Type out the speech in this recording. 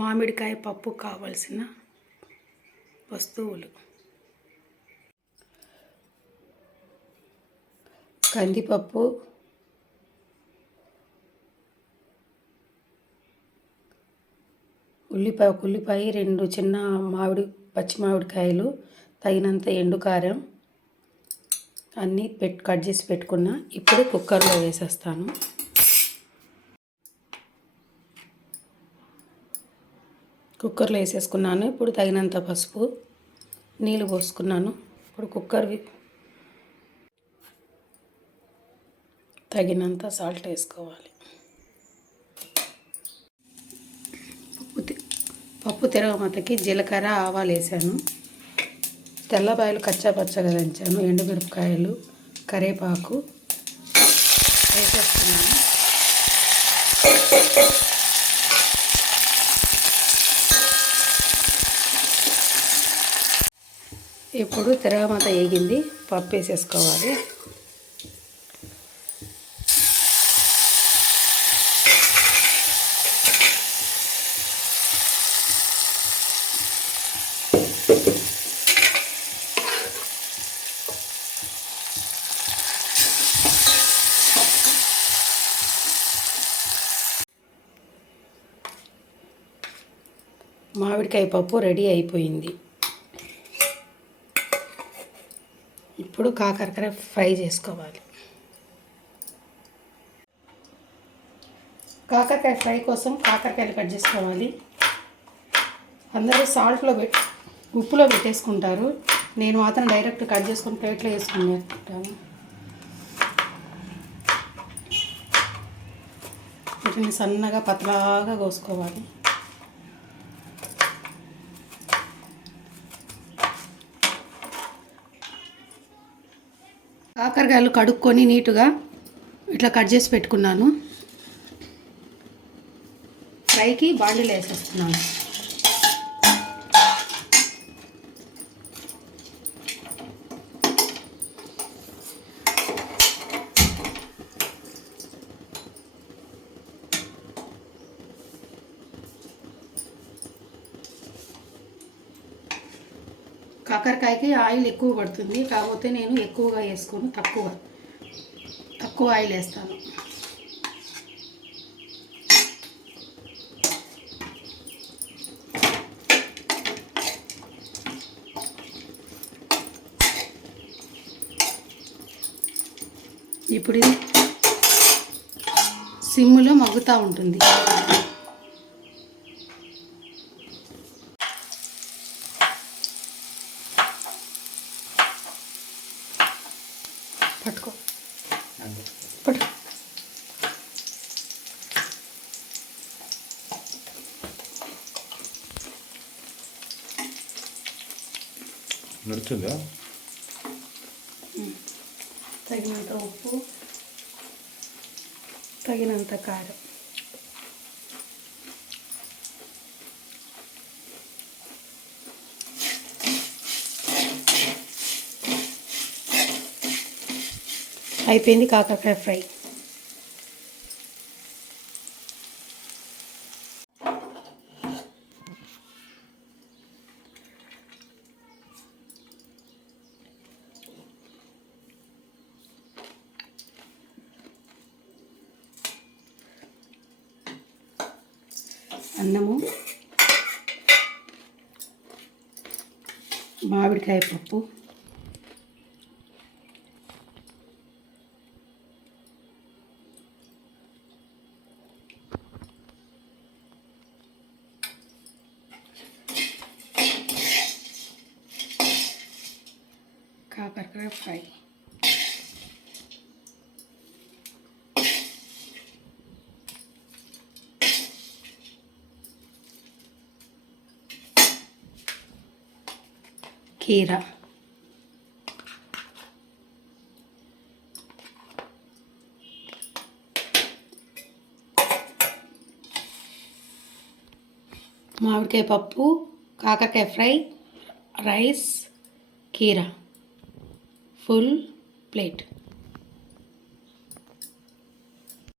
మామిడికాయ పప్పు కావలసిన వస్తువులు. కందిపప్పు ఉల్లిపాయ ఉల్లిపాయ రెండు చిన్న మామిడి పచ్చి మామిడికాయలు తగినంత ఎండు కారం అన్నీ పెట్ కట్ చేసి పెట్టుకున్న ఇప్పుడు కుక్కర్లో వేసేస్తాను. కుక్కర్లో వేసేసుకున్నాను. ఇప్పుడు తగినంత పసుపు నీళ్ళు పోసుకున్నాను. ఇప్పుడు కుక్కర్ తగినంత సాల్ట్ వేసుకోవాలి. పప్పు తి- పప్పు తిరగమతకి జీలకర్ర ఆవాలు వేసాను. తెల్లబాయలు కచ్చా పచ్చగా దంచాను. ఎండుమిరపకాయలు కరేపాకు వేసేస్తున్నాను ఇప్పుడు తిరగమత వేగింది పప్పు వేసేసుకోవాలి మామిడికాయ పప్పు రెడీ అయిపోయింది. ఇప్పుడు కాకరకాయ ఫ్రై చేసుకోవాలి. కాకరకాయ ఫ్రై కోసం కాకరకాయలు కట్ చేసుకోవాలి. అందరూ సాల్ట్లో పెట్ ఉప్పులో పెట్టేసుకుంటారు. నేను మాత్రం డైరెక్ట్ కట్ చేసుకొని ప్లేట్లో వేసుకుంటాను వీటిని సన్నగా పతలాగా కోసుకోవాలి. కాకరకాయలు కడుక్కొని నీటుగా ఇట్లా కట్ చేసి పెట్టుకున్నాను. ఫ్రైకి బాండీలు వేసేస్తున్నాను. కాకరకాయకి ఆయిల్ ఎక్కువ పడుతుంది. కాకపోతే నేను ఎక్కువగా వేసుకోను తక్కువ. తక్కువ ఆయిల్ వేస్తాను. ఇప్పుడు ఇది సిమ్లో మగ్గుతూ ఉంటుంది. పట్టుకో పట్టు నడుస్తుందా తగినంత ఉప్పు తగినంత కారం అయిపోయింది కాకరకాయ ఫ్రై. అన్నము మామిడికాయ పప్పు కాకరకాయ ఫ్రై. కీర. మామిడికాయ పప్పు కాకరకాయ ఫ్రై రైస్ కీరా. Full plate